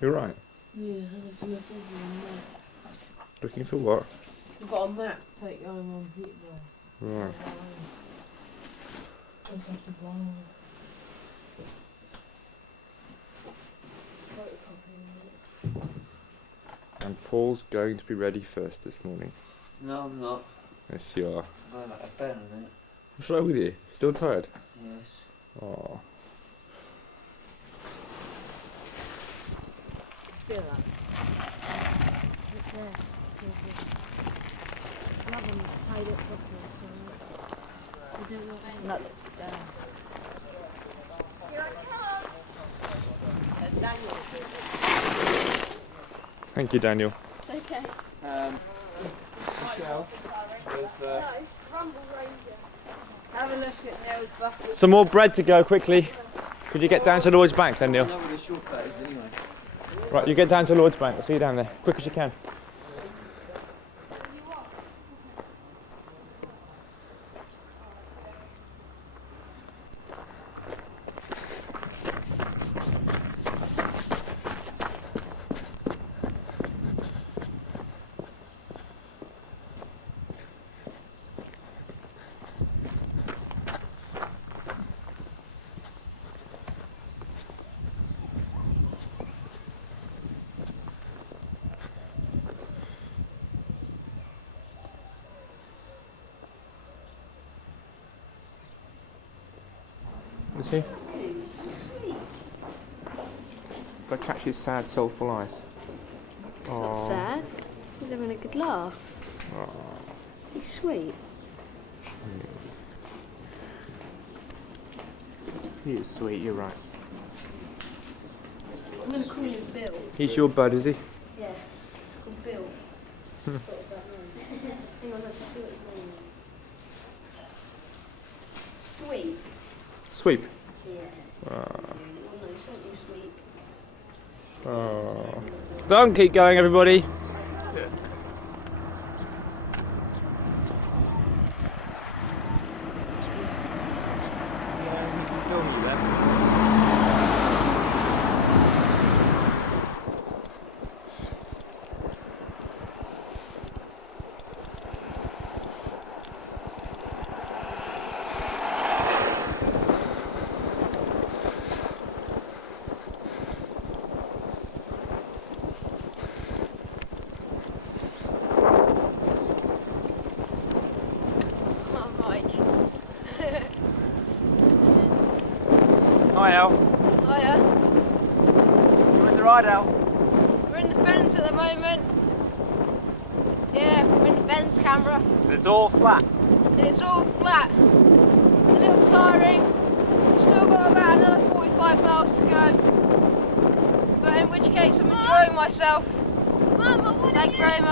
You're right. Yeah, I was looking for a map. Looking for what? I've got a map to take home on Peterborough. Right. Just have to buy one. Photocopying it. And Paul's going to be ready first this morning. No, I'm not. Yes, you are. I'm like a pen on it. What's wrong with you? Still tired? Yes. Oh. Feel that? It's there. Feels good. I have them tied up properly, so you don't know any. That looks down. Thank you, Daniel. It's okay. Michelle, Rumble Ranger. Have a look at Neil's bucket. Some more bread to go quickly. Could you get down to Lloyd's Bank then, I Neil? know where the shortcut is anyway. Right, you get down to Lloyd's Bank. I'll see you down there. Quick as you can. Is he? But catch his sad, soulful eyes. He's not sad. He's having a good laugh. He's sweet. He is sweet, you're right. I'm going to call him Bill. He's your bud, is he? Yeah. It's called Bill. Hang on, let's see what his name is. Sweet. Sweep. Yeah. Well, no, it's not you, Sweet. Oh. Don't keep going, everybody. Hi, Al. Hiya. We're in the ride, Al. We're in the fence at the moment. Yeah, we're in the fence camera. It's all flat. And it's all flat. It's a little tiring. Still got about another 45 miles to go. But in which case I'm enjoying myself. Mama, what Thank you very much.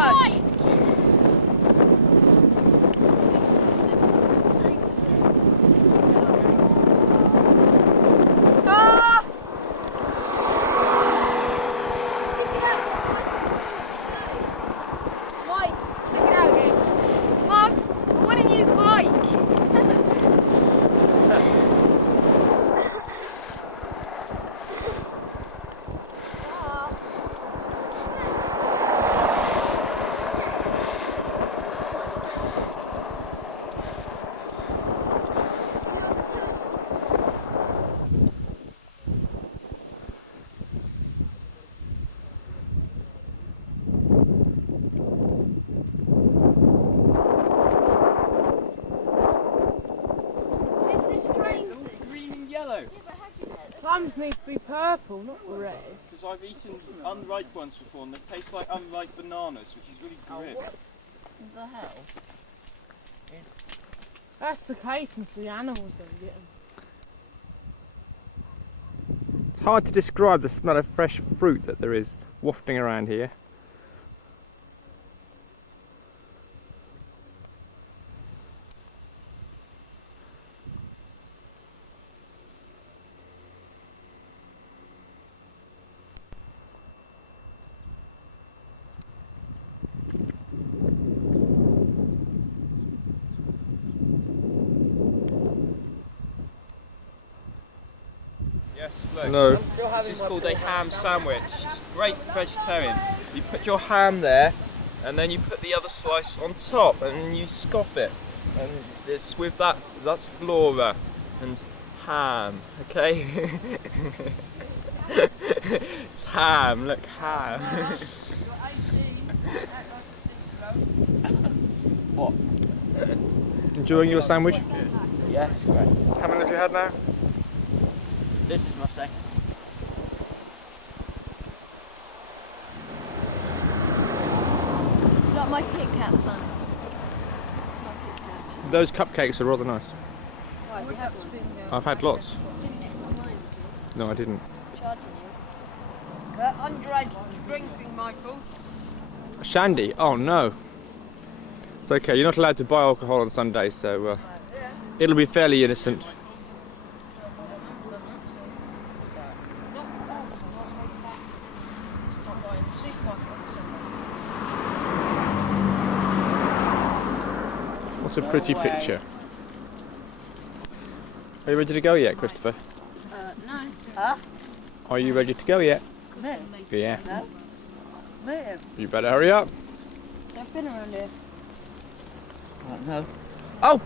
Ah! Mike, stick it out again. Mum, I want a new bike. Plums need to be purple, not red. Because I've eaten unripe ones before and they taste like unripe bananas, which is really grim. What the hell? That's the case, and the animals don't get them. It's hard to describe the smell of fresh fruit that there is wafting around here. Yeah, Yes, look. No. This is called a ham sandwich. It's great for vegetarian. You put your ham there, and then you put the other slice on top, and then you scoff it. And it's with that, that's flora and ham, okay? It's ham, look, ham. What? Enjoying your sandwich? Yeah, it's great. How many have you had now? This is my second. You like my Kit Kat, son? My Kit Kat. Those cupcakes are rather nice. Right, you have one. I've had lots. Didn't it from mine? No, I didn't. Charging you. Underage drinking, Michael. Shandy? Oh no. It's okay, you're not allowed to buy alcohol on Sundays, so it'll be fairly innocent. What a pretty picture. Are you ready to go yet, Christopher? No. Huh? Are you ready to go yet? Me? Yeah. No. Me? You better hurry up. So I've been around here. No. Oh!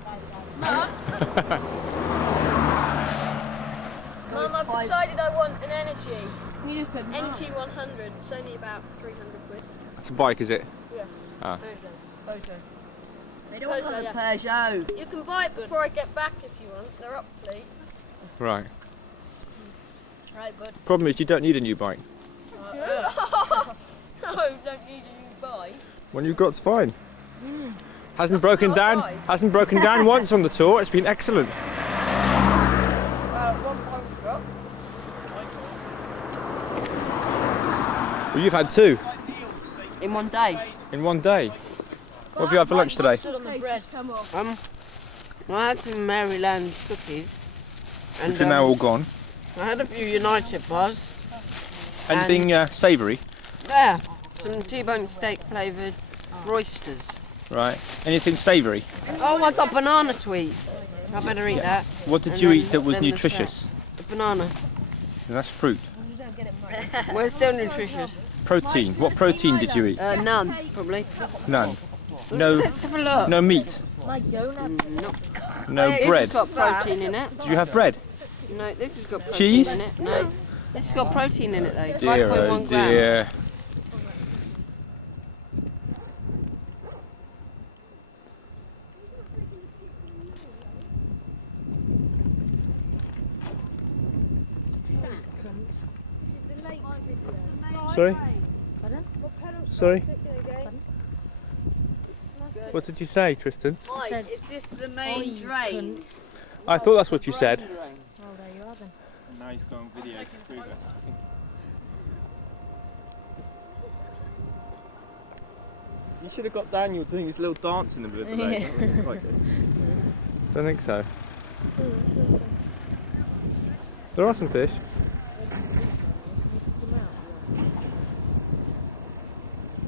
Mum, I've decided I want an energy. You just said Energy 100. It's only about 300 quid. That's a bike, is it? Yeah. Ah. They don't want Peugeot, a Peugeot. You can buy it before I get back if you want. They're up fleet. Right. Right, bud. Problem is, you don't need a new bike. No, don't need a new bike. One you've got's fine. Hasn't broken not down. right. Hasn't broken down once on the tour. It's been excellent. Well, you've had two In one day. in one day. What have you had for lunch today? Stood on the bread. Come off. I had some Maryland cookies. And Which are now all gone. I had a few United bars. Anything savoury? There. Some T-bone steak flavoured roysters. Right. Anything savoury? Oh, I got banana to eat. I better eat that. What did And you then- eat that was then the nutritious? The banana. That's fruit. Well, it's still nutritious. Protein. What protein did you eat? None, probably. None. No. Let's have a look. No meat. No This bread. has got protein in it. Did you have bread? No, this has got protein Cheese? in it. No. This has got protein in it though. Dear, 5.1 oh grams. dear. Sorry? Sorry? What did you say, Tristan? Is this the main drain? I thought that's what you said. And now he's going video to prove it. You should have got Daniel doing his little dance in the middle of the lake. That would have been quite good. Don't think so. There are some fish.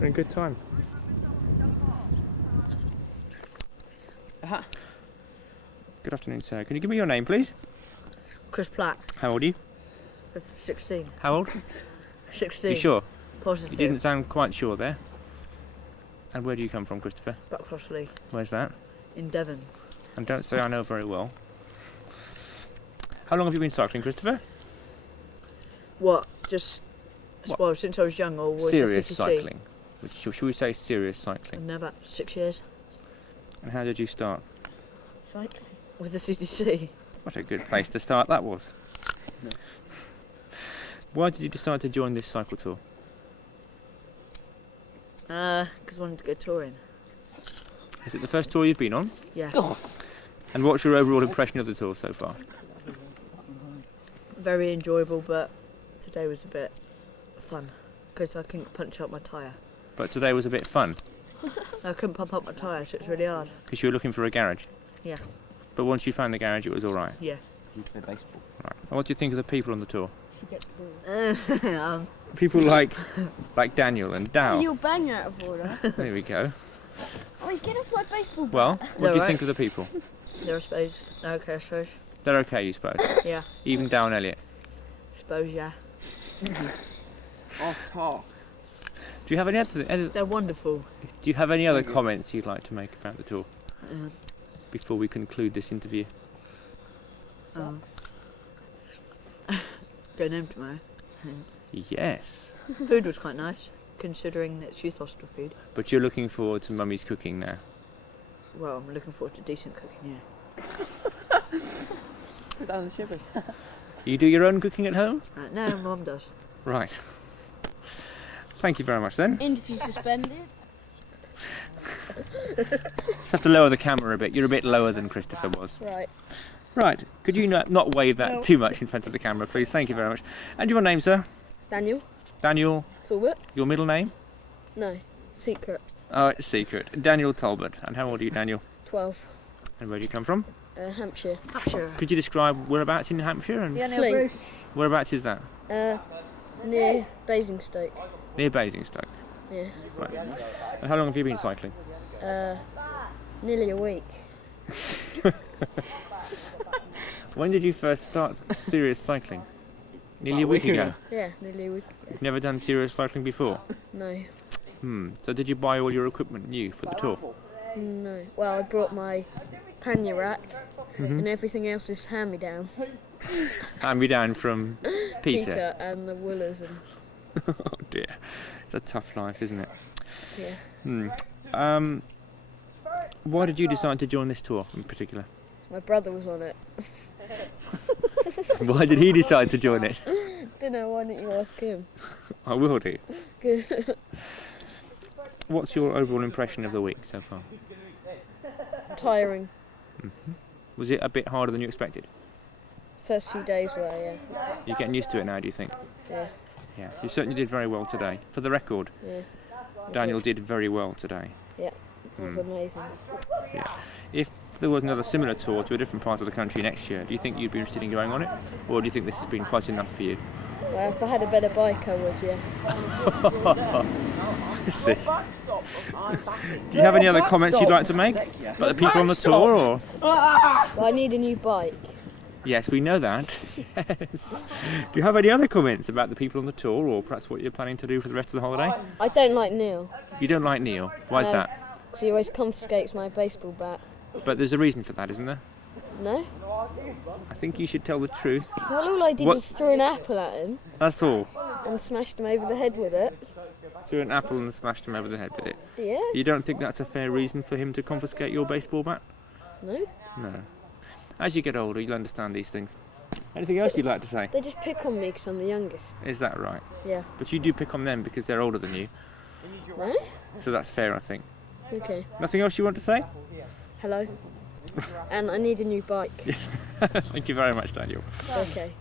We're in good time. Good afternoon, sir. Can you give me your name, please? Chris Platt, How old are you? 16. How old? 16. You sure? Positive. You didn't sound quite sure there. And where do you come from, Christopher? Back Crossley Where's that? in Devon. And don't say I know very well. How long have you been cycling, Christopher? What? Just, What? well, since I was young, or was Serious the CTC? cycling. Should we say serious cycling? And now about 6 years. And how did you start? Cycling? With the CTC. What a good place to start that was. Why did you decide to join this cycle tour? Because I wanted to go touring. Is it the first tour you've been on? Yeah. And what's your overall impression of the tour so far? Very enjoyable, but today was a bit fun. Because I couldn't punch up my tyre. But today was a bit fun I couldn't pump up my tyre, so it's really hard. because you were looking for a garage. Yeah. But once you found the garage, it was all right. Yeah. You play baseball. Right. And what do you think of the people on the tour? Um, People like Daniel and Dow. You'll bang out of order. There we go. Oh, get off my baseball bat. Well, what do you right. think of the people? they're I suppose. Okay, I suppose. They're okay, you suppose? Yeah. Even Dow and Elliot. suppose, yeah. Off park. Do you have any other? They're wonderful. Do you have any other comments you'd like to make about the tour Um, before we conclude this interview? Going home tomorrow. Yes, Food was quite nice, considering it's youth hostel food. but you're looking forward to Mummy's cooking now. Well, I'm looking forward to decent cooking, yeah. Down the shivers. You do your own cooking at home? No, Mum does. Right. Thank you very much then. Interview suspended. Just have to lower the camera a bit. You're a bit lower than Christopher was. Right. Right. Could you not wave that too much in front of the camera, please? Thank you very much. And your name, sir? Daniel. Daniel. Talbot. Your middle name? No. Secret. Oh, it's secret. Daniel Talbot. And how old are you, Daniel? 12. And where do you come from? Hampshire. Hampshire. Could you describe whereabouts in Hampshire and Fleet. whereabouts is that? Near Basingstoke. Near Basingstoke. Yeah. Right. And how long have you been cycling? Nearly a week. When did you first start serious cycling? Nearly a week ago. Yeah, nearly a week. You've never done serious cycling before? No. So did you buy all your equipment new for the tour? No. Well, I brought my pannier rack and everything else is hand-me-down. Hand me down from Peter. And the Willers and Oh dear. It's a tough life, isn't it? yeah. Why did you decide to join this tour in particular? My brother was on it. Why did he decide to join it? Don't know, why didn't you ask him? I will do. Good. What's your overall impression of the week so far? Tiring. Was it a bit harder than you expected? First few days were, yeah. You're getting used to it now, do you think? Yeah. Yeah. You certainly did very well today. For the record, Yeah. Daniel did very well today. It was amazing. If there was another similar tour to a different part of the country next year, do you think you'd be interested in going on it? Or do you think this has been quite enough for you? Well, if I had a better bike, I would, yeah. I see. Do you have any other comments you'd like to make about the people on the tour? Or? Well, I need a new bike. Yes, we know that. Yes. Do you have any other comments about the people on the tour, or perhaps what you're planning to do for the rest of the holiday? I don't like Neil. You don't like Neil. Why is No. that? He always confiscates my baseball bat. But there's a reason for that, isn't there? No? I think you should tell the truth. Well, all I did What? was throw an apple at him That's all. and smashed him over the head with it. Threw an apple and smashed him over the head with it. Yeah? You don't think that's a fair reason for him to confiscate your baseball bat? No? No. As you get older, you'll understand these things. Anything else you'd like to say? They just pick on me because I'm the youngest. Is that right? Yeah. But you do pick on them because they're older than you. No? So that's fair, I think. Okay. Nothing else you want to say? Hello? And I need a new bike. Thank you very much, Daniel. Okay.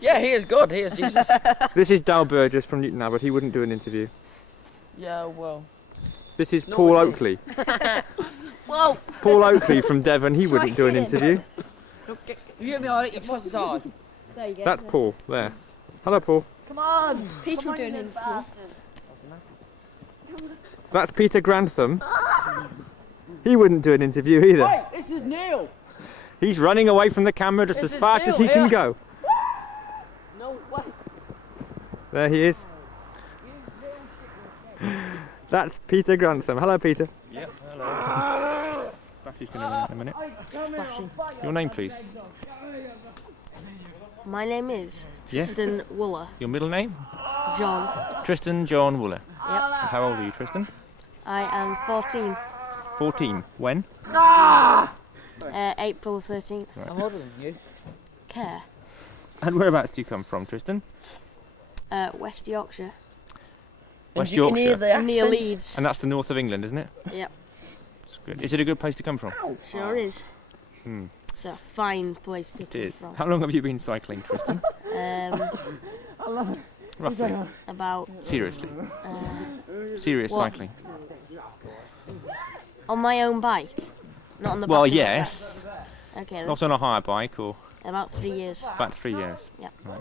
Yeah, he is good. He is Jesus. This is Dal Burgess from Newton Abbot. He wouldn't do an interview. Yeah, well. This is Paul Oakley. Whoa! Paul Oakley from Devon. He wouldn't do an hit him? interview. You get me on it, you twice as hard. There you go. That's Paul. There. Hello, Paul. Come on! Peter will do an interview. That's Peter Grantham. He wouldn't do an interview either. Hey, this is Neil! He's running away from the camera just This as is fast as Neil he can here. go. No way! There he is. That's Peter Grantham. Hello, Peter. Yeah, hello. Bashy's going to run in a minute. Your name, please. My name is Yeah. Tristan Wooler. Your middle name? John. Tristan John Wooler. Yep. And how old are you, Tristan? I am 14. 14. When? April 13th. I'm older than you. Care. And whereabouts do you come from, Tristan? West Yorkshire. West And you can hear Yorkshire. the accent. Near Leeds. And that's the north of England, isn't it? Yep. It's good. Is it a good place to come from? Sure is. Hmm. It's a fine place to It come is. from. How long have you been cycling, Tristan? Roughly. About Seriously. Serious What? cycling. on my own bike, not on the back Well, of it. yes. Okay, then. Not on a hire bike or About 3 years. about 3 years. Yeah. Right.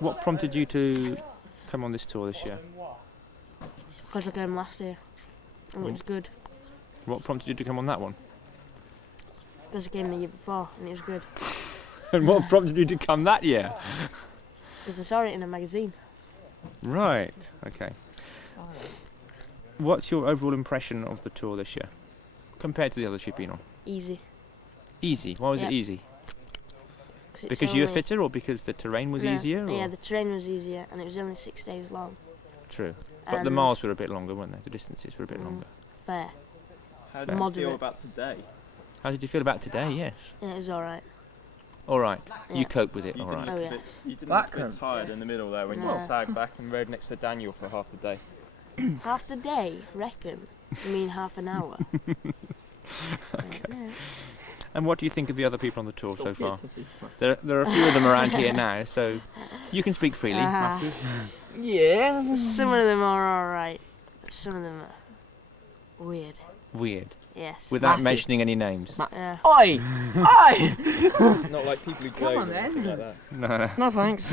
What prompted you to come on this tour this year? Because I came last year. And it was good. What prompted you to come on that one? Because I came the year before and it was good. And what prompted you to come that year? Because I saw it in a magazine. Right, okay. What's your overall impression of the tour this year, compared to the others you've been on? Easy. Easy. Why was Yeah. it easy? 'Cause it's Because you were only- fitter, or because the terrain was No, easier? Or? Yeah, the terrain was easier, and it was only 6 days long. True. But the And miles were a bit longer, weren't they? The distances were a bit Mm. longer. Fair. How do you Moderate. feel about today? How did you feel about today? Yes. Yeah, it was alright. All right. Yeah. You coped with it. You All didn't, right. Oh, look, a yeah. bit, you didn't Back look a bit then. tired in the middle there when you No. sagged back and rode next to Daniel for half the day. Half the day, reckon? You mean half an hour? No. And what do you think of the other people on the tour so far? There are a few of them around here now, so you can speak freely, Uh-huh. Matthew. Yeah. Some of them are alright, but some of them are weird. Weird. Yes. Without Matthew. mentioning any names. Yeah. Oi! Oi! Not like people who Come glow on, or anything then. like that. No. No thanks.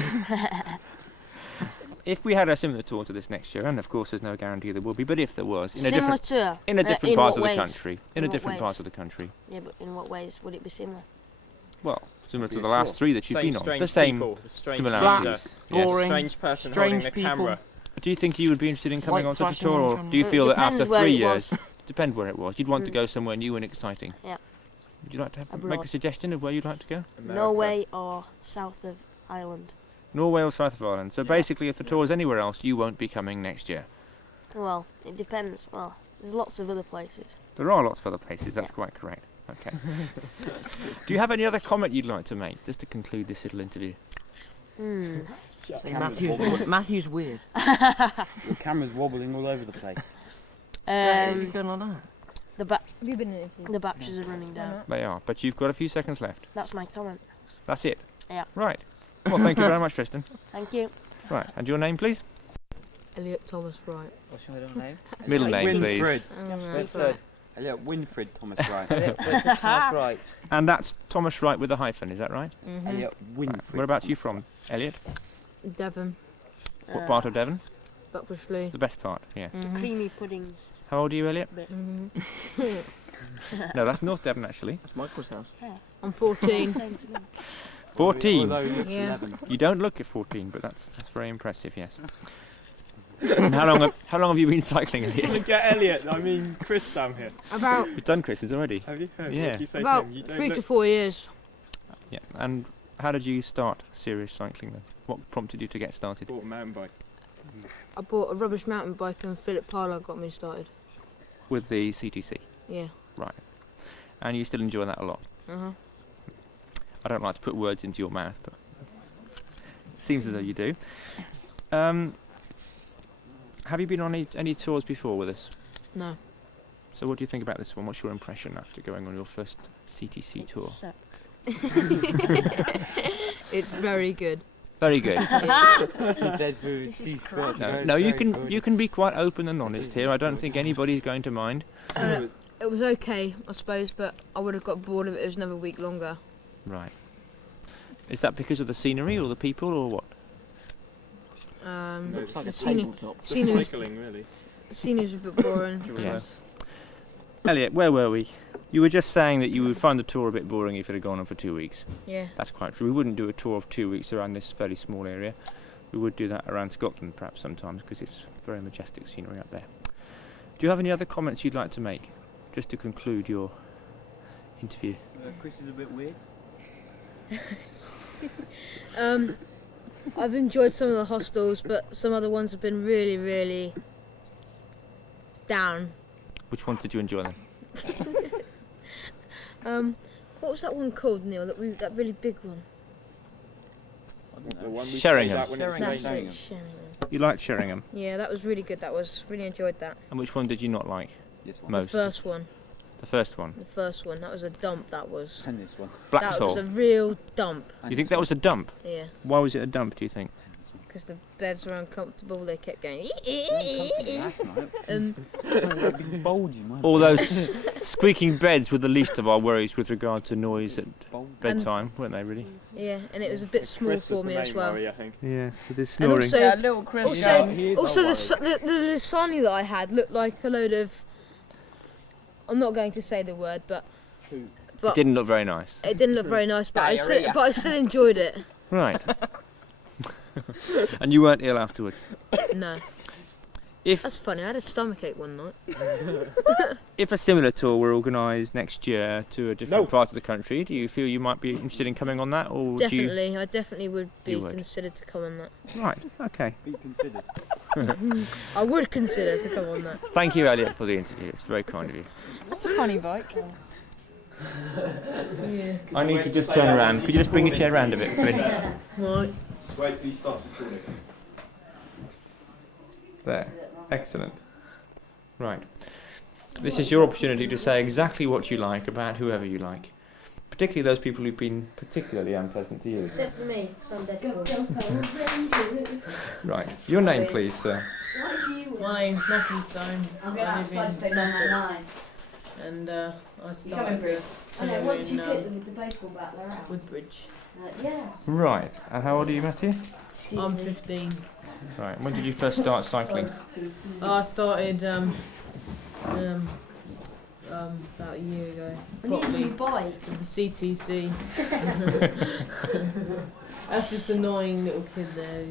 If we had a similar tour to this next year, and of course there's no guarantee there will be, but if there was, in a Similar different to? in a different in part what of the ways? country, in In a what different ways? part of the country. Yeah, but in what ways would it be similar? Well, similar to Be a the last tour. three that you've Same been on. strange The same people, the strange similarities. leader, Yes. Boring. strange person Strange holding a people. camera. Do you think you would be interested in coming White on such a flashing tour, or on do you camera. feel that Depends after where 3 it was. years, depend where it was, you'd want to go somewhere new and exciting? Yeah. Would you like to make a Abroad. suggestion of where you'd like to go? America. Norway or south of Ireland? Norway or south of Ireland. So Yeah. basically, if the tour is anywhere else, you won't be coming next year. Well, it depends. Well, there's lots of other places. There are lots of other places, that's Yeah. quite correct. Okay. Do you have any other comment you'd like to make, just to conclude this little interview? Matthew's weird. The camera's wobbling all over the place. You going like that? The Have you been in it? the batteries are running down. They are, but you've got a few seconds left. That's my comment. That's it? Yeah. Right. Well, thank you very much, Tristan. Thank you. Right, and your name, please? Elliot Thomas Wright. What's your middle name? Middle name, please. Winfred. Elliot Winfred Thomas Wright. Thomas Wright. And that's Thomas Wright with a hyphen, is that right? Elliot Winfred. Whereabouts are you from, Elliot? Uh, Devon, What part of Devon? Buckbush The best part, yes. The creamy puddings. How old are you, Elliot? Bit. No, that's North Devon, actually. That's Michael's house. I'm 14. Same to me. 14. Although he looks Yeah. 11. You don't look at 14, but that's very impressive, yes. And how long have you been cycling, Elliot? Get Elliot, I mean Chris down here. About You've done Chris's already. Have you? Yeah. What did you say about to him? You don't 3 look to 4 years. Yeah. And how did you start serious cycling then? What prompted you to get started? bought a mountain bike. I bought a rubbish mountain bike and Philip Parlour got me started. With the CTC. Yeah. And you still enjoy that a lot. Uh-huh. I don't like to put words into your mouth, but it seems as though you do. Have you been on any tours before with us? No. So what do you think about this one? What's your impression after going on your first CTC It tour? sucks. It's very good. Very good. He says through his This is teeth. crap. No, you can be quite open and honest here. I don't think anybody's going to mind. It was okay, I suppose, but I would have got bored if it was another week longer. Right. Is that because of the scenery or the people or what? Looks like The a scenery, tabletop. scenery's, Cycling, really. scenery's a bit boring. Yes. Elliot, where were we? You were just saying that you would find the tour a bit boring if it had gone on for 2 weeks. Yeah. That's quite true. We wouldn't do a tour of 2 weeks around this fairly small area. We would do that around Scotland perhaps sometimes because it's very majestic scenery up there. Do you have any other comments you'd like to make just to conclude your interview? Chris is a bit weird. I've enjoyed some of the hostels, but some other ones have been really, really down. Which ones did you enjoy then? What was that one called, Neil? That really big one. The one we Sheringham. played that when it was That's raining. it, Sheringham. You liked Sheringham. Yeah, that was really good. Really enjoyed that. And which one did you not like This one. most? The first one. The first one. The first one. That was a dump. That was. And this one. Black That Soul. was a real dump. And You think this that was a dump? Yeah, Why was it a dump, do you think? because the beds were uncomfortable. They kept going. one. Last night. Um, Big bulgy, man. All those squeaking beds were the least of our worries with regard to noise at Bulgy. bedtime, weren't they, really? yeah, and it was a bit small Chris was for me the as main well. worry, I think. Yes, with his And also, little Chris. also the lasagna that I had looked like a load of. I'm not going to say the word, but Who? It but didn't look very nice. it didn't look very nice. But Diarrhea. I still enjoyed it. Right. And you weren't ill afterwards. No, If that's funny. I had a stomachache one night. if a similar tour were organised next year to a different part of the country, do you feel you might be interested in coming on that, or do you? Definitely, I definitely would be You would. considered to come on that. Right. Okay. Be considered. I would consider to come on that. Thank you, Elliot, for the interview. It's very kind of you. That's a funny bike. I need to just turn around. Could you just bring your chair around a bit, please? Right. Just wait till he stops recording. There. Excellent. Right. This is your opportunity to say exactly what you like about whoever you like, particularly those people who've been particularly unpleasant to you. Except for me, because I'm dead. Right. Your name, please, sir. My name's Matthew Soane. I live in Suffolk. And I started the tour once in you hit them with the baseball bat, they're out. Woodbridge. Yeah. Right. And how old are you, Matthew? I'm 15. Right. When did you first start cycling? I started about a year ago. I need a Properly new bike. with the CTC. That's just annoying little kid there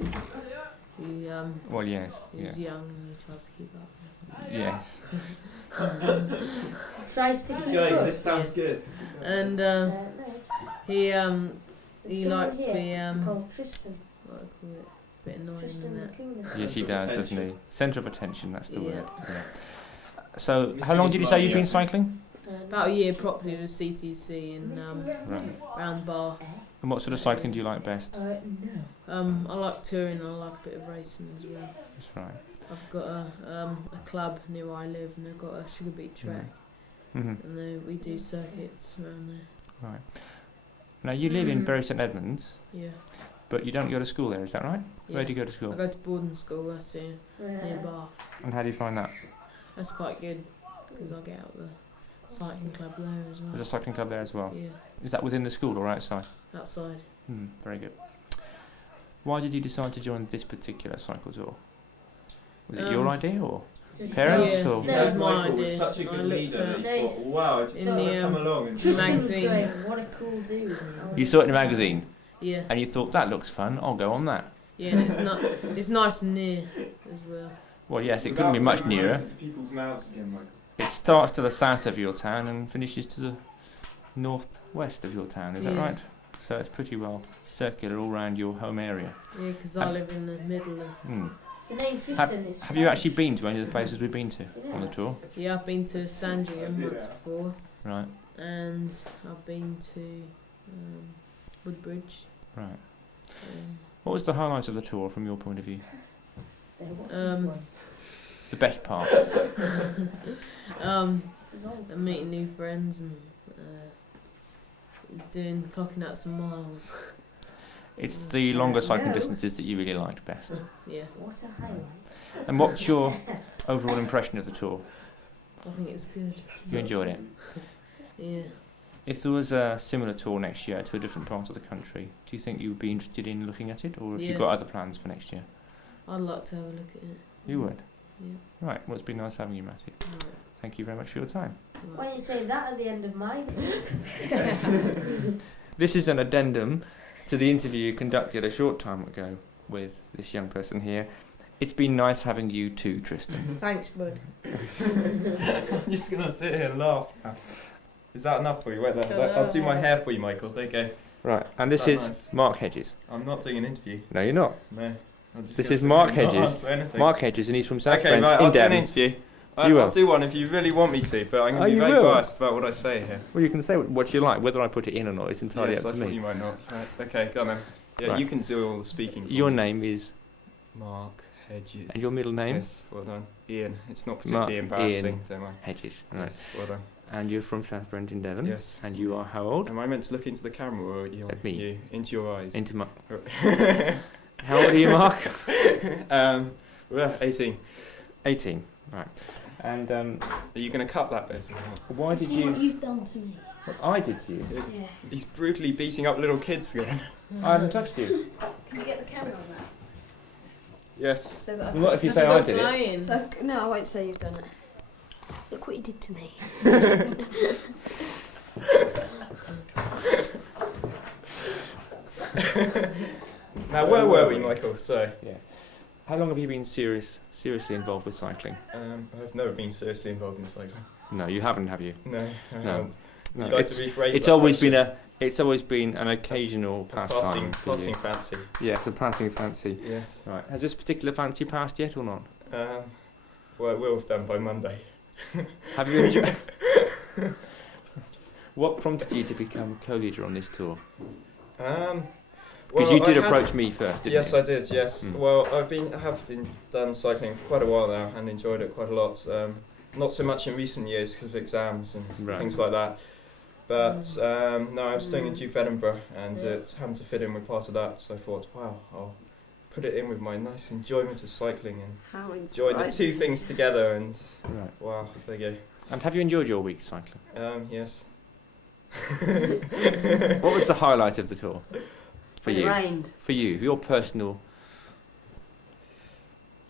Well, yes. who's Yeah. young and he tries to keep up. Yes. Tries to keep up. This sounds good. And he likes to be called Tristan. what do I call it? A bit annoying and that. Yes, he does, doesn't he? Centre of attention. That's the Yeah. word. Yeah. So, how long did you say you've been cycling? About a year properly with CTC and Right. round Bath. And what sort of cycling do you like best? I like touring and I like a bit of racing as well. That's right. I've got a club near where I live and they've got a sugar beet track Hmm. and we do circuits around there. Right. Now you live in Bury St Edmunds, Yeah. but you don't go to school there. Is that right? Yeah. Where do you go to I school? go to boarding school, that's near Bath. And how do you find that? That's quite good because I get out the cycling club there as well. There's a cycling club there as well. Yeah, Is that within the school or outside? outside. Very good. Why did you decide to join this particular cycle tour? Was it your idea or parents Yeah. or? That was my Michael was idea. such a I good looked leader at that you thought, wow, I just in want to the, come along and magazine. What a cool dude. You saw it in a magazine Yeah, and you thought that looks fun. I'll go on that. yeah. And it's nice and near as well. Well, yes, it couldn't be much nearer. To people's mouths again, Michael. It starts to the south of your town and finishes to the northwest of your town. Is that Yeah. right? So it's pretty well circular all around your home area. Yeah, because I live in the middle of. Hmm. The name Tristan is. Have you actually been to any of the places we've been to on the tour? Yeah, I've been to Sandringham once before, Right, and I've been to Woodbridge. right. What was the highlight of the tour from your point of view? The best part? And meeting new friends and clocking out some miles. It's the longer cycling distances that you really liked best. Yeah, What a highlight. And what's your overall impression of the tour? I think it's good. You enjoyed it? Yeah, If there was a similar tour next year to a different part of the country, do you think you would be interested in looking at it, or have you Yeah. got other plans for next year? I'd like to have a look at it. You would? Yeah. Right, well, it's been nice having you, Matthew. Right. Thank you very much for your time. Why don't you say that at the end of mine? This is an addendum to the interview conducted a short time ago with this young person here. It's been nice having you too, Tristan. Thanks, bud. I'm just going to sit here and laugh. Is that enough for you? Wait, I'll do my hair for you, Michael. There you go. Right, and this Is is that nice? Mark Hedges. I'm not doing an interview. No, you're not. No. I'm just This gonna is sit Mark here and not Hedges. answer anything. Mark Hedges, and he's from South Okay, Brent right, in I'll do an Devon. interview. You I'll will. do one if you really want me to, but I'm going Oh, to be you very will? biased about what I say here. Well, you can say what you like. Whether I put it in or not is entirely Yes, up I to thought you me. might not. Right. Okay, go on then. Yeah, Right. you can do all the speaking. for Your me. name is, Mark Hedges. and your middle name? Yes, well done. Ian. It's not Mark particularly embarrassing, Ian. don't worry. Hedges. Right. Yes, well done. And you're from South Brent in Devon. Yes. And you are how old? Am I meant to look into the camera or At me. you? Into your eyes? Into my. How old are you, Mark? Well, 18. 18. Right. And Are you going to cut that bit? why did See what you? you've done to me. What I did to you? Yeah. He's brutally beating up little kids again. I haven't touched you. Can you get the camera on that? Yes. So that What if you That's say I still did it? playing. So, no, I won't say you've done it. Look what you did to me. Now, where were we, Michael? Sorry. Yes. How long have you been seriously involved with cycling? I've never been seriously involved in cycling. No, you haven't, have you? No, I No. haven't. No. You'd like to rephrase It's that always question? been an occasional pastime for Passing you. fancy. Yes, a passing fancy. Yes. Right. Has this particular fancy passed yet or not? Well, it will have done by Monday. Have you enjoyed? What prompted you to become co-leader on this tour? Because you did approach me first, didn't yes, you? I did. Yes. Mm. Well, I have been done cycling for quite a while now and enjoyed it quite a lot. Not so much in recent years because of exams and Right. things like that. But no, I was staying in Duke Edinburgh and it happened to fit in with part of that. So I thought, wow, I'll put it in with my nice enjoyment of cycling and How join the two things together. And Right. wow, there you And have you enjoyed your week cycling? go. Yes. What was the highlight of the tour for It you? rained. For you, your personal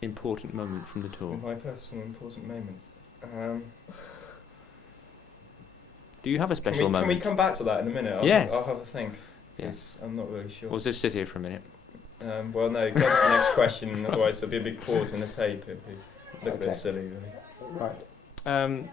important moment from the tour. My personal important moment. Do you have a special Can we moment? come back to that in a minute? Yes. I'll have a think. Yes. 'Cause I'm not really sure. Or just sit here for a minute. Well, no, go to the next question, otherwise there'll be a big pause in the tape. It'd be look a Okay. bit silly, really. Right.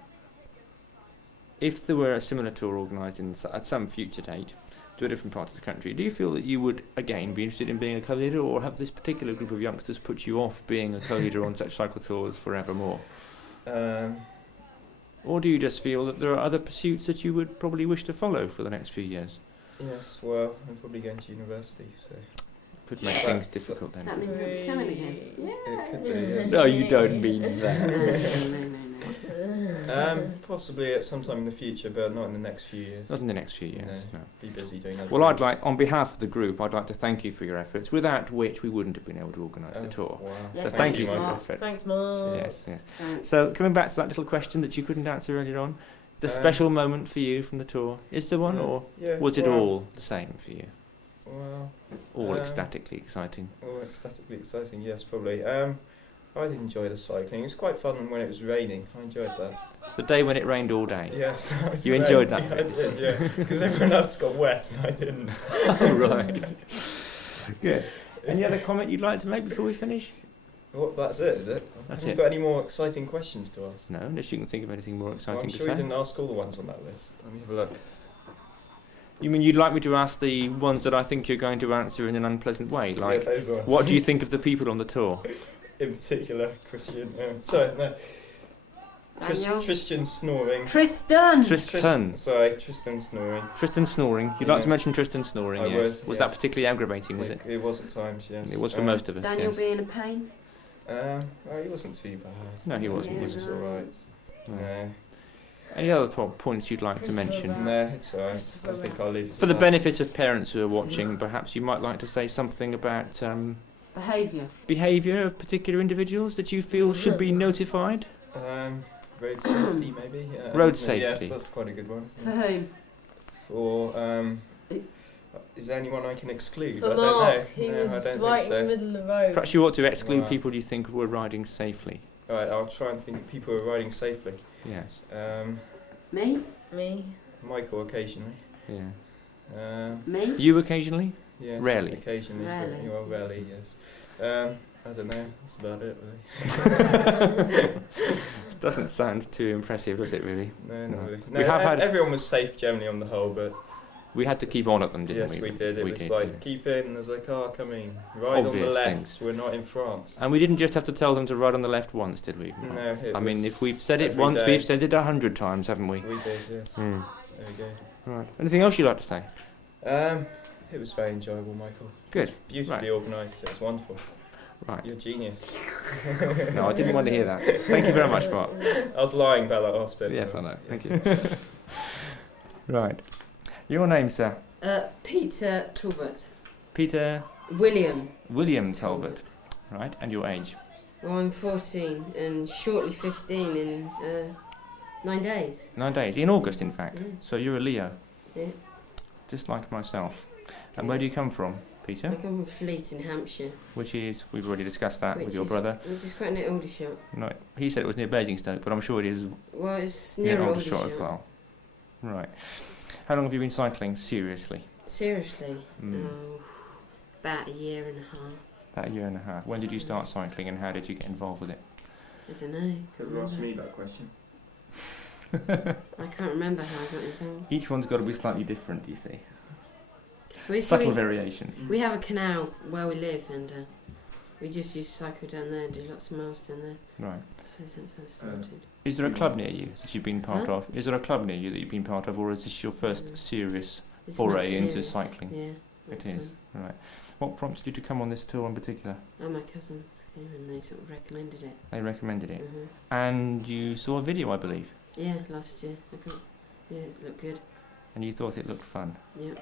If there were a similar tour organised at some future date to a different part of the country, do you feel that you would again be interested in being a co-leader, or have this particular group of youngsters put you off being a co-leader on such cycle tours forevermore? Or do you just feel that there are other pursuits that you would probably wish to follow for the next few years? Yes, well, I'm probably going to university, so Could make Yes. things difficult Does then. that mean you're coming again? Yeah. it could do. Yeah. No, you don't mean that. No. Possibly at some time in the future, but not in the next few years. Not in the next few years, no. Be busy doing other Well, I'd things. like, on behalf of the group, I'd like to thank you for your efforts, without which we wouldn't have been able to organise the tour. Wow. Yeah, So thank thank you, you for your Mark. efforts. Thanks, Mark. Yes, yes. Thanks. So coming back to that little question that you couldn't answer earlier on, the Um, special moment for you from the tour, is there one, or Yeah, was it well, all the same for you? Well, All Um, ecstatically exciting? oh, ecstatically exciting, yes, probably. I did enjoy the cycling. It was quite fun when it was raining. I enjoyed that. The day when it rained all day? Yes. that was You great. enjoyed that Yeah, I bit? did, yeah. Because everyone else got wet and I didn't. Oh, right. Good. Any other comment you'd like to make before we finish? Well, that's it, is it? That's Have it. you got any more exciting questions to ask? No, unless you can think of anything more Well, exciting I'm to sure you say. didn't ask all the ones on that list. Let me have a look. You mean you'd like me to ask the ones that I think you're going to answer in an unpleasant way? Like, yeah, those ones. what do you think of the people on the tour? In particular, Christian. Sorry, no. Daniel? Tristan snoring. Tristan! Tristan. Sorry, Tristan snoring. Tristan snoring. You'd like to Yes. mention Tristan snoring, I yes. would, Was that yes. particularly aggravating, was it? It was at times, yes. It was for most of us, Daniel yes. being a pain? Well, he wasn't too bad. No, he wasn't, He was was he? alright. No. No. Any other points you'd like to mention? No, it's alright. I think I'll leave it For the at that. benefit of parents who are watching, perhaps you might like to say something about Behaviour. behaviour of particular individuals that you feel should be notified? Road safety, maybe. Road Yes, safety. that's quite a good one. For Isn't it? whom? For is there anyone I can exclude? For I don't know. Mark, he No, I was don't right think in so. the middle of the road. Perhaps you ought to exclude Wow. people you think were riding safely. Alright, I'll try and think of people who are riding safely. Yes. Me? Me. Michael occasionally. Yeah. Me? You occasionally? Yes. Rarely. Occasionally. Rarely. Well, rarely, yes. I don't know. That's about it, really. Doesn't sound too impressive, does it really? No, No. not really. We have had- everyone was safe generally on the whole, but We had to keep on at them, didn't yes, we? we did. It We was did, like yeah. keep in. There's a car coming. Ride on the Obvious left. things. We're not in France. And we didn't just have to tell them to ride on the left once, did we? No, it I mean, was if we've said it every once, day. we've said it 100 times, haven't we? We did, yes. Mm. There we go. Right. Anything else you'd like to say? It was very enjoyable, Michael. Good. Beautifully organised. It was wonderful. Right. You're a genius. No, I didn't want to hear that. Thank you very much, Mark. I was lying about that last bit. Yes, though. I know. Thank Yes. you. Right. Your name, sir? Peter Talbot. Peter William Talbot. Right. And your age? Well, I'm 14 and shortly 15 in 9 days. 9 days. In August, in fact. Yeah. So you're a Leo. Yeah. Just like myself. And where do you come from, Peter? I come from Fleet in Hampshire. Which is, we've already discussed that with your is- brother. Which is quite near Aldershot. No, he said it was near Basingstoke, but I'm sure it is Well, it's near near Aldershot as well. Right. How long have you been cycling seriously? Seriously? Mm. About a year and a half. About a year and a half. When did you start cycling and how did you get involved with it? I don't know. Can't You asked remember. me that question. I can't remember how I got involved. Each one's got to be slightly different, you see. We, Subtle variations. we have a canal where we live, and we just used to cycle down there and do lots of miles down there. Right. I suppose that's how it started. Is there a club near you that you've been part Huh? of? Is there a club near you that you've been part of, or is this your first serious It's foray not into serious. cycling? Yeah. It that's is. Right. What prompted you to come on this tour in particular? my cousins came and they sort of recommended it. They recommended it. Mhm. And you saw a video, I believe, Yeah, last year. Yeah, it looked good. and you thought it looked fun. Yeah.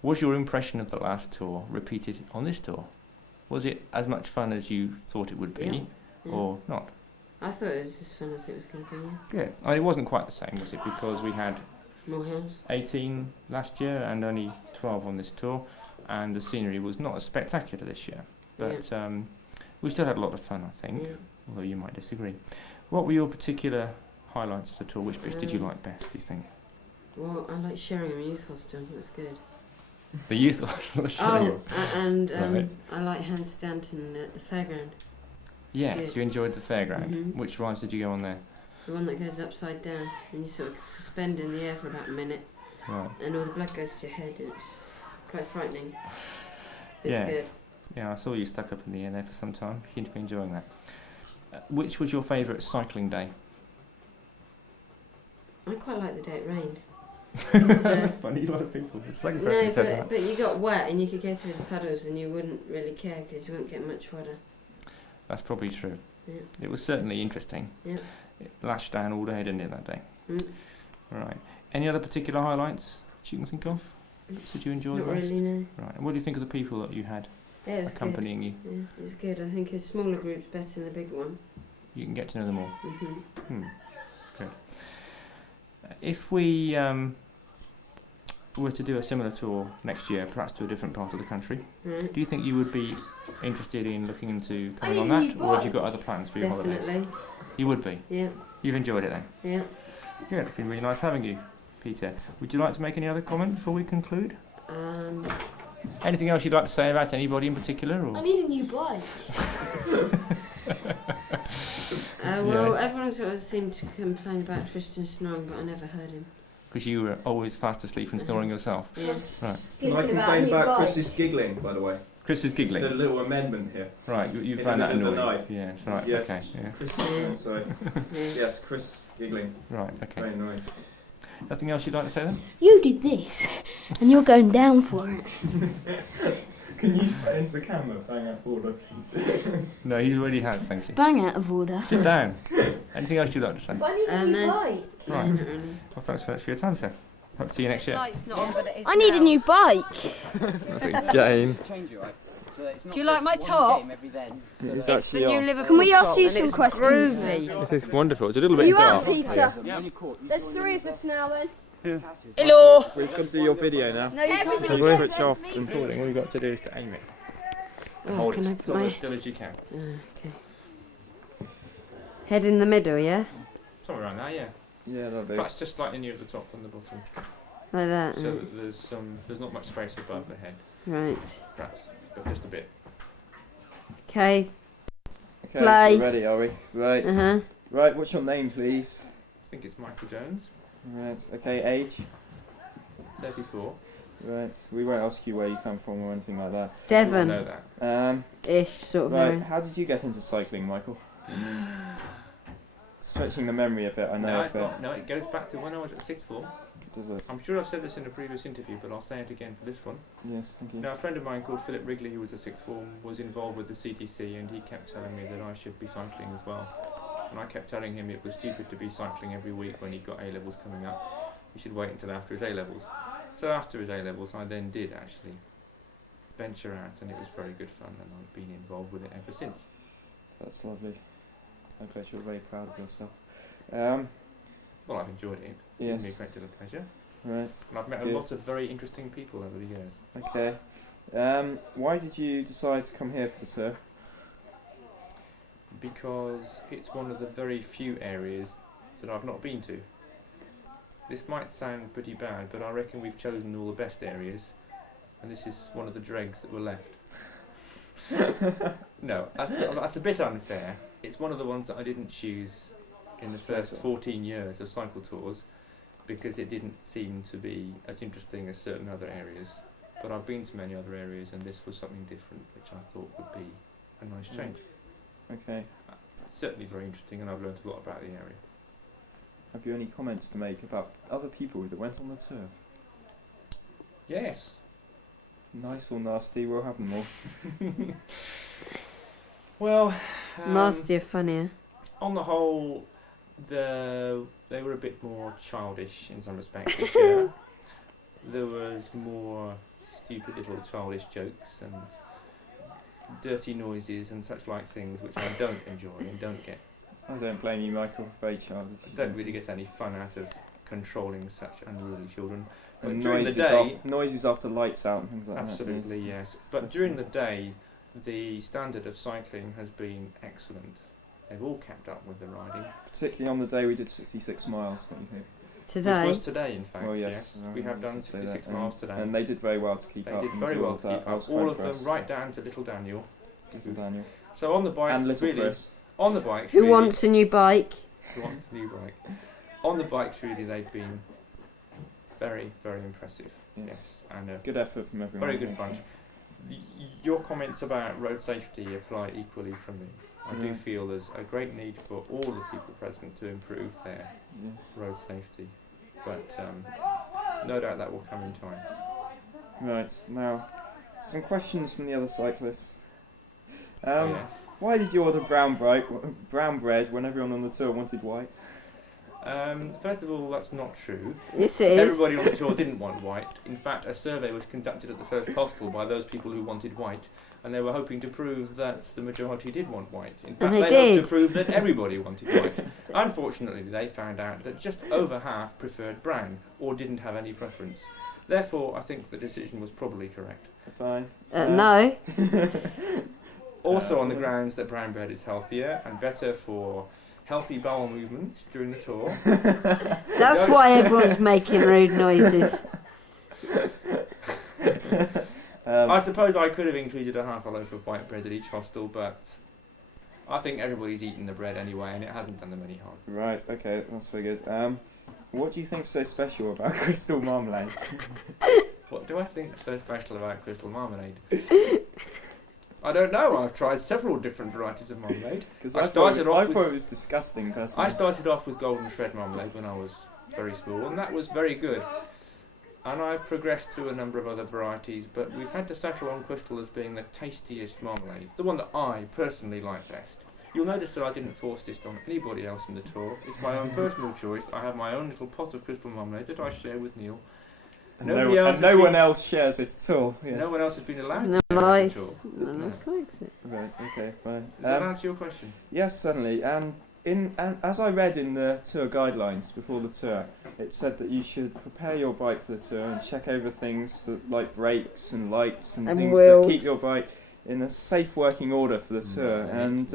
Was your impression of the last tour repeated on this tour? Was it as much fun as you thought it would be, Yeah. Yeah. or not? I thought it was as fun as it was going to be. Yeah. Good. I mean, it wasn't quite the same, was it? Because we had More hills. 18 last year and only 12 on this tour, and the scenery was not as spectacular this year. But we still had a lot of fun, I think, Yeah. although you might disagree. What were your particular highlights of the tour? Which bits did you Um, like best, do you think? Well, I like Sheringham Youth Hostel. It was good. The youth was Oh, and Right. I like Hans Stanton at the fairground. Yes, good. you enjoyed the fairground. Mhm. Which rides did you go on there? The one that goes upside down and you sort of suspend in the air for about a minute Right. and all the blood goes to your head. It's quite frightening. It's Yes. good. Yeah, I saw you stuck up in the air there for some time. You seem to be enjoying that. Which was your favourite cycling day? I quite like the day it rained. So, Funny, a lot of people. It's like the no, person who said that. but you got wet and you could go through the puddles and you wouldn't really care because you wouldn't get much water. That's probably true. Yeah. It was certainly interesting. Yeah. It lashed down all day, didn't it, that day? Mm. Right. Any other particular highlights that you can think of? Did you enjoy Not the rest? really, no. Right. And what do you think of the people that you had Yeah, it was good. accompanying you? Yeah, it was good. I think a smaller group's better than a big one. You can get to know them all. Hmm. Good. If we were to do a similar tour next year, perhaps to a different part of the country, Right. do you think you would be interested in looking into coming need on a that, new or have you bike. got other plans for your holidays? Definitely. You would be. Yeah. You've enjoyed it then. Yeah. Good. It's been really nice having you, Peter. Would you like to make any other comment before we conclude? Anything else you'd like to say about anybody in particular? Or? I need a new bike. Well, everyone sort of seemed to complain about Tristan snoring, but I never heard him. Because you were always fast asleep and snoring yourself. Yeah. Right. Can I Sleeping complain a new about bike. Chris's giggling, by the way? Chris is giggling. Just a little amendment here. Right, you In found the that middle of the annoying. night. Yes, right, Yes. okay. Yeah. Chris Yeah. giggling, sorry. Yeah. Yes, Chris giggling. Right, okay. Very annoying. Nothing else you'd like to say then? You did this, and you're going down for it. Can you say into the camera, bang out order, please? No, he already has, thank you. Bang out of order. Sit down. Anything else you'd like to say? But I need a new no. bike. No, Right. not really. Well, thanks very much for your time, sir. Hope to see you next year. Light's not on, but it is I need a now. new bike. Again. Change it, right? So it's not Do you like just my one top? game every then. It's the new Liverpool Can we ask top you and some it's questions? groovy. This is wonderful. It's a little Are bit you dark. out, Peter? When you caught, you There's 3 of us now then. Hello. We've come to your video now. No, you can't. We'll switch off recording. All you've got to do is to aim it. Oh, Hold can I it put sort my of as still as you can. okay. Head in the middle, yeah? Somewhere around there, yeah. Yeah, that'll do. Perhaps just slightly near the top than the bottom. Like that. So that there's not much space above the head, Right. perhaps, but just a bit. Okay. Okay, Play. we're ready, are we? Right. Uh-huh. Right, what's your name, please? I think it's Michael Jones, Right, okay, age? 34. Right, we won't ask you where you come from or anything like that. You all know Devon-ish, that. sort of Right, area. how did you get into cycling, Michael? Stretching the memory a bit, I know, No, it's but not. No, it goes back to when I was at sixth form. does it? I'm sure I've said this in a previous interview, but I'll say it again for this one. Yes, thank you. Now, a friend of mine called Philip Wrigley, who was a sixth form, was involved with the CTC, and he kept telling me that I should be cycling as well. And I kept telling him it was stupid to be cycling every week when he got A-levels coming up. He should wait until after his A-levels. So after his A-levels, I then did actually venture out, and it was very good fun, and I've been involved with it ever since. That's lovely. I'm glad you're very proud of yourself. Well, I've enjoyed it. It's given me a Yes, great deal of pleasure. right, And I've met Good. a lot of very interesting people over the years. okay. Why did you decide to come here for the tour? Because it's one of the very few areas that I've not been to. This might sound pretty bad, but I reckon we've chosen all the best areas and this is one of the dregs that were left. No, that's a bit unfair. It's one of the ones that I didn't choose in the first 14 years of cycle tours because it didn't seem to be as interesting as certain other areas. But I've been to many other areas, and this was something different, which I thought would be a nice change. Okay. Certainly very interesting, and I've learned a lot about the area. Have you any comments to make about other people that went on the tour? Yes. Nice or nasty? We'll have them all. Well, Nastier, funnier. on the whole, they were a bit more childish in some respects this year. There was more stupid little childish jokes and dirty noises and such like things which I don't enjoy and don't get. I don't blame you, Michael. Very childish. I don't really get any fun out of controlling such unruly children. But And during the noises, day, noises after lights out and things like absolutely that. yes. But during the day, the standard of cycling has been excellent. They've all kept up with the riding. Particularly on the day we did 66 miles, don't you think? Today. Which was today, in fact. Well, yes, we have done say 66 that. miles today. And they did very well to keep They up. did and very do well all to that. keep I up. was All quite of them, impressed. right down to little Daniel. Little Daniel. So on the bikes, And little really, Chris. on the bikes, Who really, wants a new bike? who wants a new bike? On the bikes, really, they've been very, very impressive. Yes, and Good effort from everyone. very good bunch. Your comments about road safety apply equally from me. I do Right. feel there's a great need for all the people present to improve their Yes. road safety, but no doubt that will come in time. Right, now, some questions from the other cyclists. Yes. Why did you order brown bread when everyone on the tour wanted white? First of all, that's not true. Yes, it is. Everybody on the tour didn't want white. In fact, a survey was conducted at the first hostel by those people who wanted white, and they were hoping to prove that the majority did want white. In fact, And they hoped did. to prove that everybody wanted white. Unfortunately, they found out that just over half preferred brown, or didn't have any preference. Therefore, I think the decision was probably correct. Fine. No. Also on the grounds that brown bread is healthier and better for healthy bowel movements during the tour. That's why everyone's making rude noises. I suppose I could have included a half a loaf of white bread at each hostel, but I think everybody's eaten the bread anyway, and it hasn't done them any harm. Right, okay, that's very good. What do you think's so special about crystal marmalade? What do I think so special about crystal marmalade? I don't know. I've tried several different varieties of marmalade. Because I I thought started it was disgusting, personally. I started off with golden shred marmalade when I was very small, and that was very good. And I've progressed to a number of other varieties, but we've had to settle on crystal as being the tastiest marmalade, the one that I personally like best. You'll notice that I didn't force this on anybody else in the tour. It's my own personal choice. I have my own little pot of crystal marmalade that I share with Neil. And Nobody no, else and has no been- one else shares it at all. Yes. No one else has been allowed No to share likes. it at all. No one else likes it. Right, okay, fine. Does that answer your question? Yes, certainly. And as I read in the tour guidelines before the tour, it said that you should prepare your bike for the tour and check over things like brakes and lights and And things wheels. that keep your bike in a safe working order for the tour. Right. And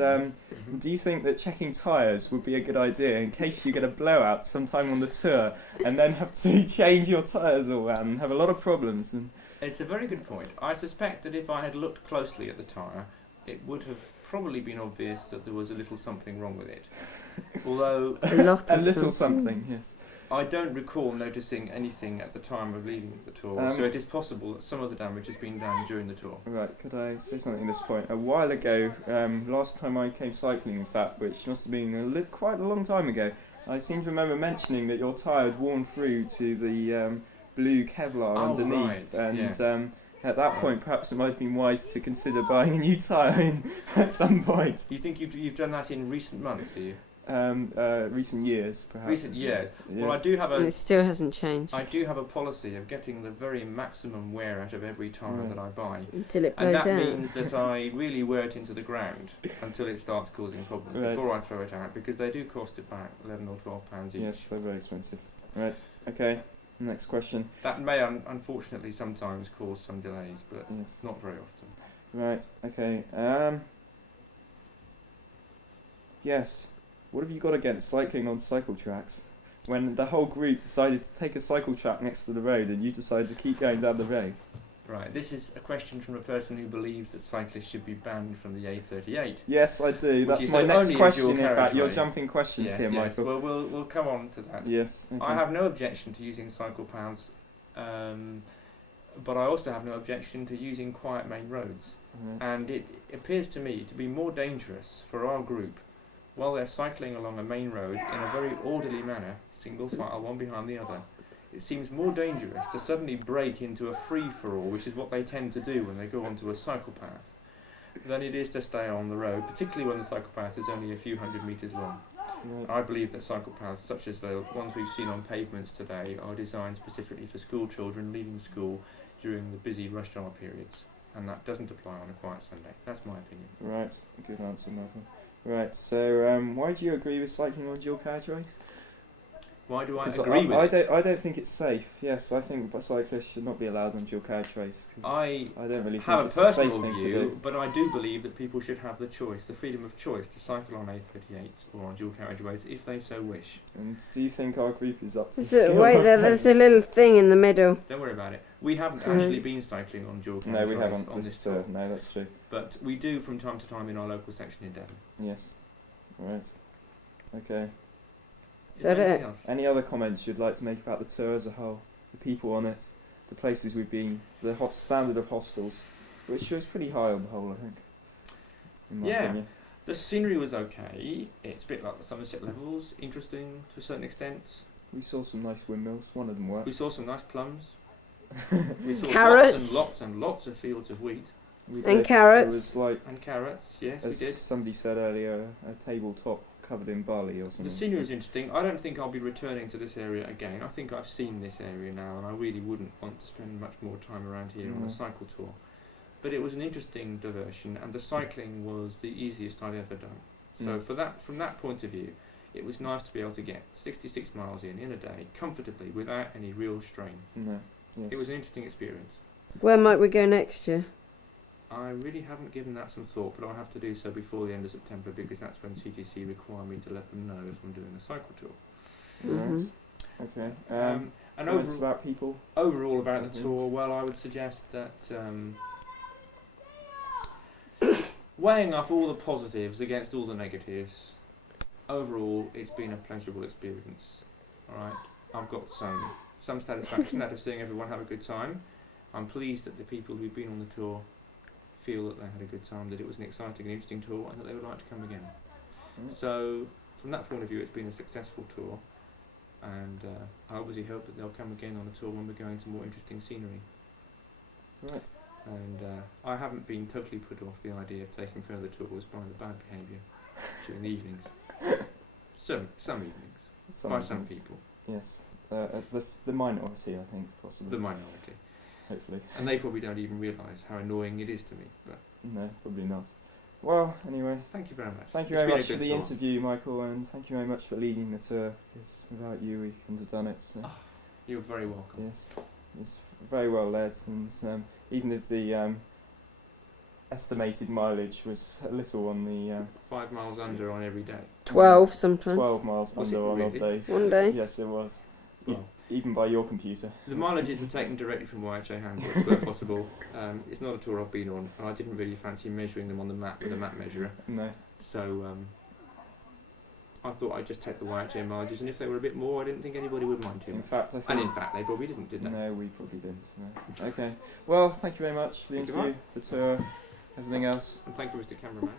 do you think that checking tyres would be a good idea in case you get a blowout sometime on the tour and then have to change your tyres all around and have a lot of problems? And It's a very good point. I suspect that if I had looked closely at the tyre, it would have probably been obvious that there was a little something wrong with it. Although A lot a of little something. something, yes. I don't recall noticing anything at the time of leaving the tour, so it is possible that some of the damage has been done during the tour. Right, could I say something at this point? A while ago, last time I came cycling, in fact, which must have been quite a long time ago, I seem to remember mentioning that your tyre had worn through to the blue Kevlar Oh, underneath, right, and yes. at that point, perhaps it might have been wise to consider buying a new tyre at some point. You think you've done that in recent months, do you? Recent years, perhaps. Recent years. Yes. Well, I do have And it still hasn't changed I do have a policy of getting the very maximum wear out of every tyre Right. that I buy. until it And blows that out. means that I really wear it into the ground until it starts causing problems Right. before I throw it out, because they do cost about £11 or £12 each. Yes, they're very expensive. Right, okay, next question. That may unfortunately sometimes cause some delays, but Yes. not very often. Right, okay. Yes. What have you got against cycling on cycle tracks? When the whole group decided to take a cycle track next to the road and you decided to keep going down the road. Right, this is a question from a person who believes that cyclists should be banned from the A38. Yes, I do. Which That's is my the next only question. dual In fact, you're carriageway. jumping questions Yes, here, yes. Michael. Well, we'll come on to that. Yes. Okay. I have no objection to using cycle paths, but I also have no objection to using quiet main roads. Right. And it appears to me to be more dangerous for our group while they're cycling along a main road in a very orderly manner, single file, one behind the other. It seems more dangerous to suddenly break into a free-for-all, which is what they tend to do when they go onto a cycle path, than it is to stay on the road, particularly when the cycle path is only a few hundred metres long. Right. I believe that cycle paths, such as the ones we've seen on pavements today, are designed specifically for school children leaving school during the busy rush hour periods, and that doesn't apply on a quiet Sunday. That's my opinion. Right. Good answer, Michael. Right. So, why do you agree with cycling on dual carriageways? Why do I 'Cause agree with it? I don't think it's safe. Yes, I think cyclists should not be allowed on dual carriageways. I I don't really have a think it's a safe personal thing to view, do. but I do believe that people should have the choice, the freedom of choice, to cycle on A38 or on dual carriageways if they so wish. And do you think our group is up to the There's a, skill wait of there, playing? there's a little thing in the middle. Don't worry about it. We haven't Right. actually been cycling on dual carriageways No, we haven't. on this tour. tour, No, that's true. but we do from time to time in our local section in Devon. Yes. Right. Okay. Is that there it? anything else? Any other comments you'd like to make about the tour as a whole? The people on it, the places we've been, the standard of hostels, which was pretty high on the whole, I think. In my Yeah. opinion. The scenery was okay. It's a bit like the Somerset Levels, interesting to a certain extent. We saw some nice windmills. One of them worked. We saw some nice plums. We saw Carrots. lots and lots of fields of wheat We And did. carrots. It was like, and carrots. Yes, as we did. somebody said earlier, a tabletop covered in barley or something. The scenery was interesting. I don't think I'll be returning to this area again. I think I've seen this area now, and I really wouldn't want to spend much more time around here on No. a cycle tour. But it was an interesting diversion, and the cycling was the easiest I've ever done. So from that point of view, it was nice to be able to get 66 miles in a day, comfortably, without any real strain. No. Yes. It was an interesting experience. Where might we go next year? I really haven't given that some thought, but I'll have to do so before the end of September, because that's when CTC require me to let them know if I'm doing a cycle tour. Mhm. Okay. And Comments about people? overall about the Mhm. tour, well, I would suggest that weighing up all the positives against all the negatives, overall it's been a pleasurable experience. Alright, I've got some satisfaction out of seeing everyone have a good time. I'm pleased that the people who've been on the tour feel that they had a good time, that it was an exciting and interesting tour, and that they would like to come again. So from that point of view, it's been a successful tour, and I obviously hope that they'll come again on a tour when we're going to more interesting scenery. Right. And I haven't been totally put off the idea of taking further tours by the bad behaviour during the evenings. Some evenings, by some people, Yes. The minority, I think, possibly. the minority, Hopefully. and they probably don't even realise how annoying it is to me. But No, probably not. Well, anyway, thank you very much. thank you It's very been a much for good the tour. interview, Michael, and thank you very much for leading the tour, because without you we couldn't have done it. So. You're very welcome. Yes, it's very well led, and even if the estimated mileage was a little on the 5 miles under on every day. 12 sometimes. 12 miles Was under it on odd really? days. One day. Yes, it was. Well, Even by your computer. the mileages were taken directly from YHA handbooks where possible. It's not a tour I've been on, and I didn't really fancy measuring them on the map with a map measurer. No. So I thought I'd just take the YHA mileages, and if they were a bit more, I didn't think anybody would mind too In much. fact, I think. And in fact, they probably didn't, did they? No, we probably didn't. No. Okay. Well, thank you very much for the Thank you, interview, the tour, everything else. And thank you, Mr. Cameraman.